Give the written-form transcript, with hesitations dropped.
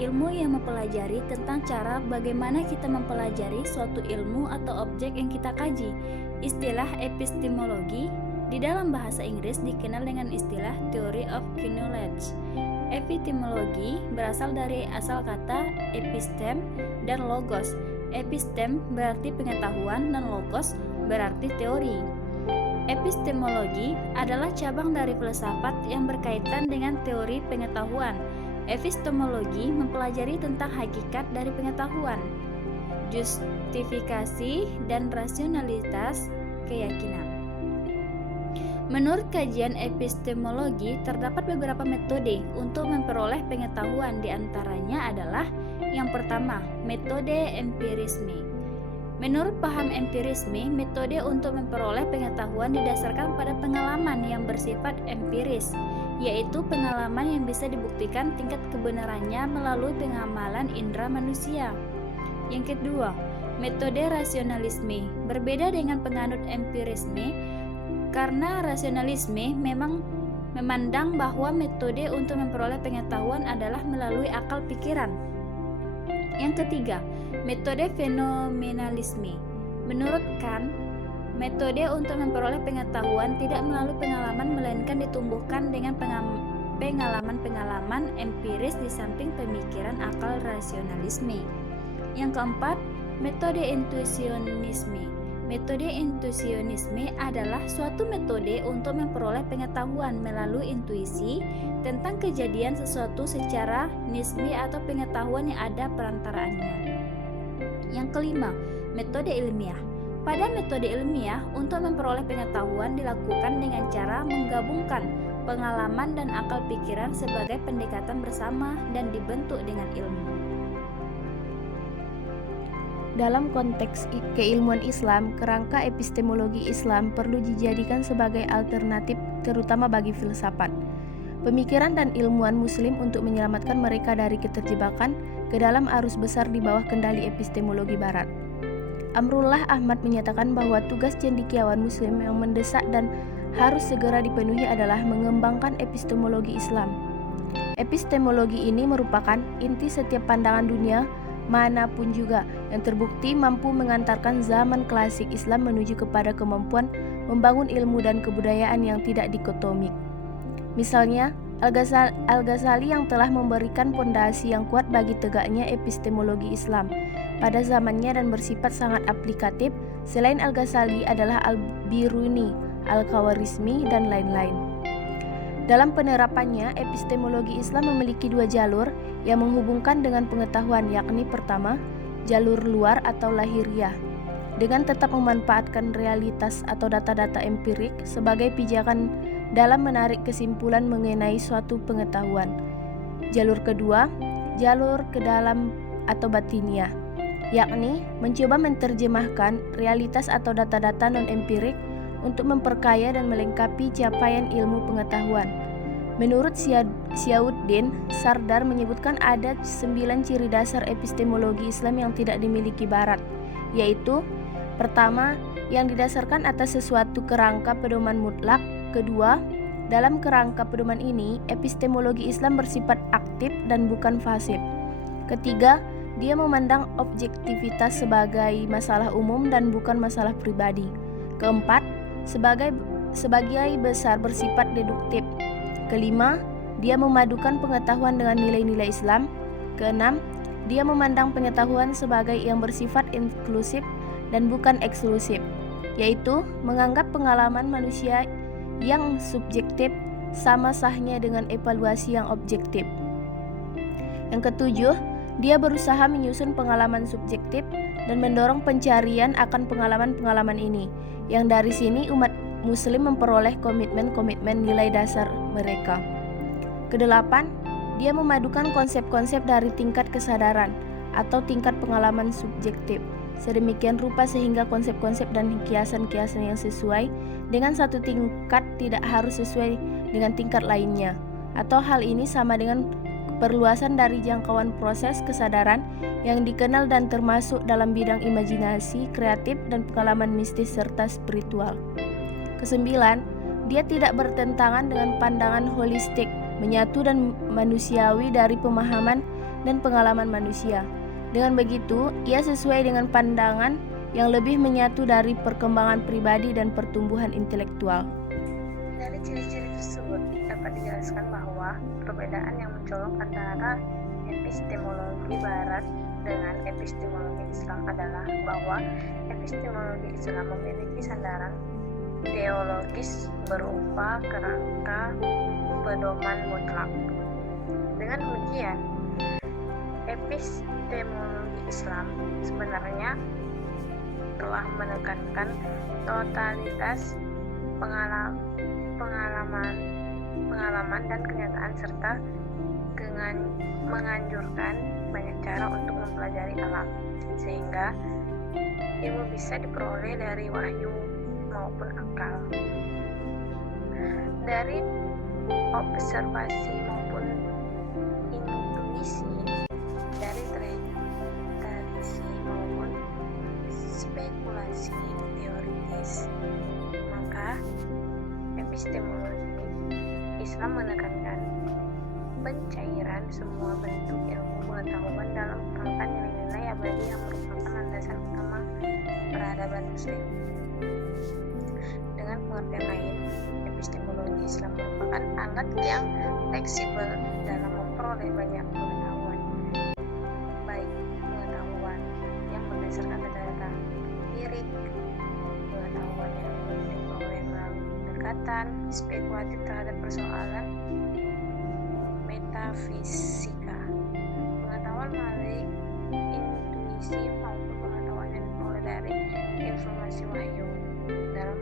ilmu yang mempelajari tentang cara bagaimana kita mempelajari suatu ilmu atau objek yang kita kaji. Istilah epistemologi di dalam bahasa Inggris dikenal dengan istilah theory of knowledge. Epistemologi berasal dari asal kata epistem dan logos. Epistem berarti pengetahuan dan logos berarti teori. Epistemologi adalah cabang dari filsafat yang berkaitan dengan teori pengetahuan. Epistemologi mempelajari tentang hakikat dari pengetahuan, justifikasi, dan rasionalitas keyakinan. Menurut kajian epistemologi, terdapat beberapa metode untuk memperoleh pengetahuan. Di antaranya adalah yang pertama, metode empirisme. Menurut paham empirisme, metode untuk memperoleh pengetahuan didasarkan pada pengalaman yang bersifat empiris, yaitu pengalaman yang bisa dibuktikan tingkat kebenarannya melalui pengamalan indera manusia. Yang kedua, metode rasionalisme. Berbeda dengan penganut empirisme, karena rasionalisme memang memandang bahwa metode untuk memperoleh pengetahuan adalah melalui akal pikiran. Yang ketiga, metode fenomenalisme. Menurut Kant, metode untuk memperoleh pengetahuan tidak melalui pengalaman melainkan ditumbuhkan dengan pengalaman-pengalaman empiris di samping pemikiran akal rasionalisme. Yang keempat, metode intuisionisme. Metode intuisionisme adalah suatu metode untuk memperoleh pengetahuan melalui intuisi tentang kejadian sesuatu secara nisbi atau pengetahuan yang ada perantaraannya. Yang kelima, metode ilmiah. Pada metode ilmiah, untuk memperoleh pengetahuan dilakukan dengan cara menggabungkan pengalaman dan akal pikiran sebagai pendekatan bersama dan dibentuk dengan ilmu. Dalam konteks keilmuan Islam, kerangka epistemologi Islam perlu dijadikan sebagai alternatif terutama bagi filsafat, pemikiran dan ilmuwan muslim untuk menyelamatkan mereka dari keterjebakan ke dalam arus besar di bawah kendali epistemologi barat. Amrullah Ahmad menyatakan bahwa tugas cendekiawan muslim yang mendesak dan harus segera dipenuhi adalah mengembangkan epistemologi Islam. Epistemologi ini merupakan inti setiap pandangan dunia manapun juga yang terbukti mampu mengantarkan zaman klasik Islam menuju kepada kemampuan membangun ilmu dan kebudayaan yang tidak dikotomik. Misalnya, Al-Ghazali yang telah memberikan pondasi yang kuat bagi tegaknya epistemologi Islam pada zamannya dan bersifat sangat aplikatif. Selain Al-Ghazali adalah Al-Biruni, Al-Khawarizmi, dan lain-lain. Dalam penerapannya, epistemologi Islam memiliki dua jalur yang menghubungkan dengan pengetahuan, yakni pertama, jalur luar atau lahiriah, dengan tetap memanfaatkan realitas atau data-data empirik sebagai pijakan dalam menarik kesimpulan mengenai suatu pengetahuan. Jalur kedua, jalur ke dalam atau batiniah, yakni mencoba menerjemahkan realitas atau data-data non-empirik untuk memperkaya dan melengkapi capaian ilmu pengetahuan. Menurut Syauddin Sardar menyebutkan ada 9 ciri dasar epistemologi Islam yang tidak dimiliki Barat, yaitu pertama, yang didasarkan atas sesuatu kerangka pedoman mutlak. Kedua, dalam kerangka pedoman ini, epistemologi Islam bersifat aktif dan bukan pasif. Ketiga, dia memandang objektivitas sebagai masalah umum dan bukan masalah pribadi. Keempat, sebagai besar bersifat deduktif. Kelima, dia memadukan pengetahuan dengan nilai-nilai Islam. Keenam, dia memandang pengetahuan sebagai yang bersifat inklusif dan bukan eksklusif, yaitu menganggap pengalaman manusia yang subjektif sama sahnya dengan evaluasi yang objektif. Yang ketujuh, dia berusaha menyusun pengalaman subjektif dan mendorong pencarian akan pengalaman-pengalaman ini, yang dari sini umat Muslim memperoleh komitmen-komitmen nilai dasar mereka. Kedelapan, dia memadukan konsep-konsep dari tingkat kesadaran atau tingkat pengalaman subjektif sedemikian rupa sehingga konsep-konsep dan kiasan-kiasan yang sesuai dengan satu tingkat tidak harus sesuai dengan tingkat lainnya, atau hal ini sama dengan perluasan dari jangkauan proses kesadaran yang dikenal dan termasuk dalam bidang imajinasi, kreatif, dan pengalaman mistis serta spiritual. Kesembilan, dia tidak bertentangan dengan pandangan holistik, menyatu dan manusiawi dari pemahaman dan pengalaman manusia. Dengan begitu, ia sesuai dengan pandangan yang lebih menyatu dari perkembangan pribadi dan pertumbuhan intelektual. Dari ciri-ciri tersebut dapat dijelaskan bahwa perbedaan yang mencolok antara epistemologi Barat dengan epistemologi Islam adalah bahwa epistemologi Islam memiliki sandaran teologis berupa kerangka pedoman mutlak. Dengan demikian, epistemologi Islam sebenarnya telah menekankan totalitas pengalaman dan kenyataan serta menganjurkan banyak cara untuk mempelajari alam, sehingga ilmu bisa diperoleh dari wahyu maupun akal, dari observasi maupun intuisi, dari tradisi maupun spekulasi teoritis. Maka epistemologi Islam menekankan pencairan semua bentuk ilmu pengetahuan dalam kerangka nilai-nilai abadi yang merupakan landasan utama peradaban Muslim. Dengan pengertian lain, epistemologi Islam merupakan alat yang fleksibel dalam memperoleh banyak pengetahuan, baik pengetahuan yang berdasarkan data-data empirik, pengetahuan yang diperoleh melalui pendekatan spekulatif terhadap persoalan metafisika, pengetahuan melalui intuisi maupun pengetahuan yang diperoleh dari informasi wahyu. Dalam